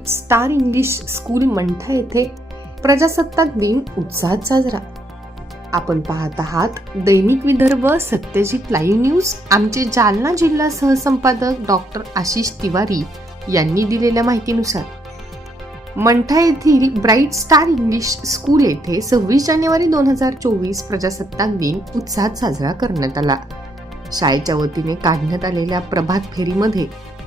Bright star English school Mantha येथे प्रजासत्ताक दिन उत्साहात साजरा. आपण पाहत आहात दैनिक विदर्भ सत्यजित लाईव्ह न्यूज. आमचे जालना जिल्हा सहसंपादक डॉक्टर आशिष तिवारी यांनी दिलेल्या माहितीनुसार मंठा येथील ब्राईट स्टार इंग्लिश स्कूल येथे सव्वीस जानेवारी दोन हजार चोवीस प्रजासत्ताक दिन उत्साहात साजरा करण्यात आला. शाळेच्या वतीने काढण्यात आलेल्या प्रभात फेरीमध्ये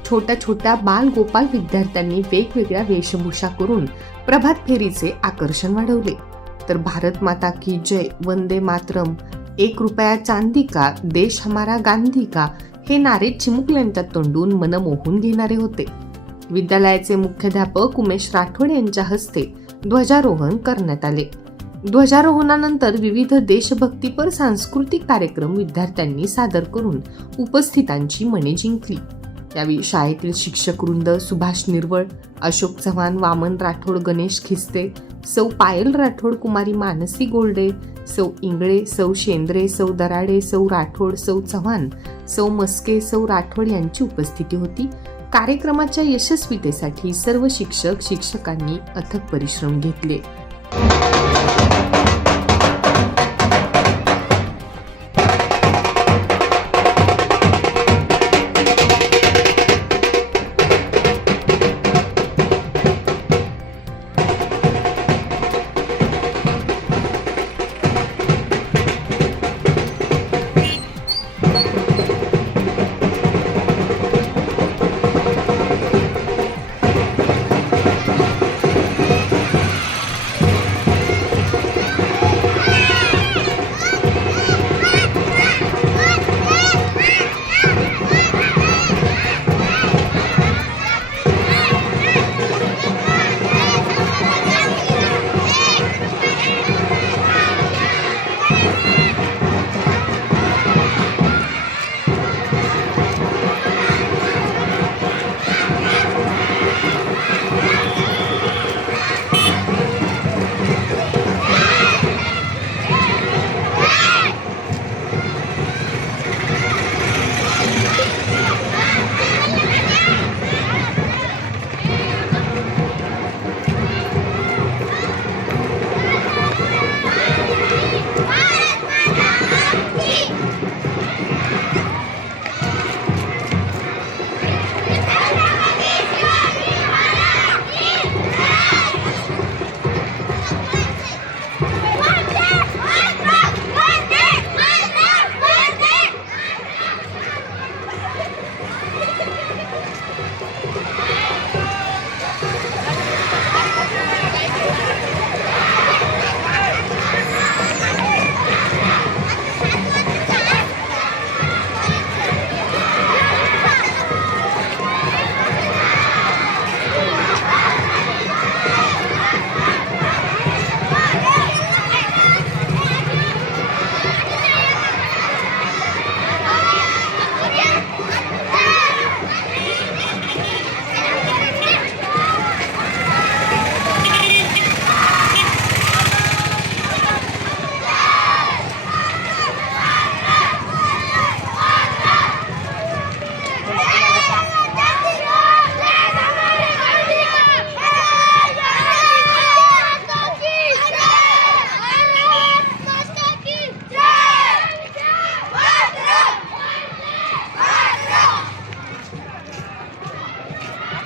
छोट्या छोट्या बाल गोपाल विद्यार्थ्यांनी वेगवेगळ्या वेशभूषा करून प्रभात फेरीचे आकर्षण वाढवले. तर भारत माता की जय वंदे मातरम एक रुपया चांदी का देश हमारा गांधी का हे नारे चिमुकल्यांच्या तोंडून मन मोहून घेणारे होते. विद्यालयाचे मुख्याध्यापक उमेश राठोड यांच्या हस्ते ध्वजारोहण करण्यात आले. ध्वजारोहणानंतर विविध देशभक्तीपर सांस्कृतिक कार्यक्रम विद्यार्थ्यांनी सादर करून उपस्थितांची मने जिंकली. यावेळी शाळेतील शिक्षक वृंद सुभाष निर्वळ अशोक चव्हाण वामन राठोड गणेश खिस्ते सौ पायल राठोड कुमारी मानसी गोल्डे सौ इंगळे सौ शेंद्रे सौ दराडे सौ राठोड सौ चव्हाण सौ मस्के सौ राठोड यांची उपस्थिती होती. कार्यक्रमाच्या यशस्वीतेसाठी सर्व शिक्षक शिक्षकांनी अथक परिश्रम घेतले.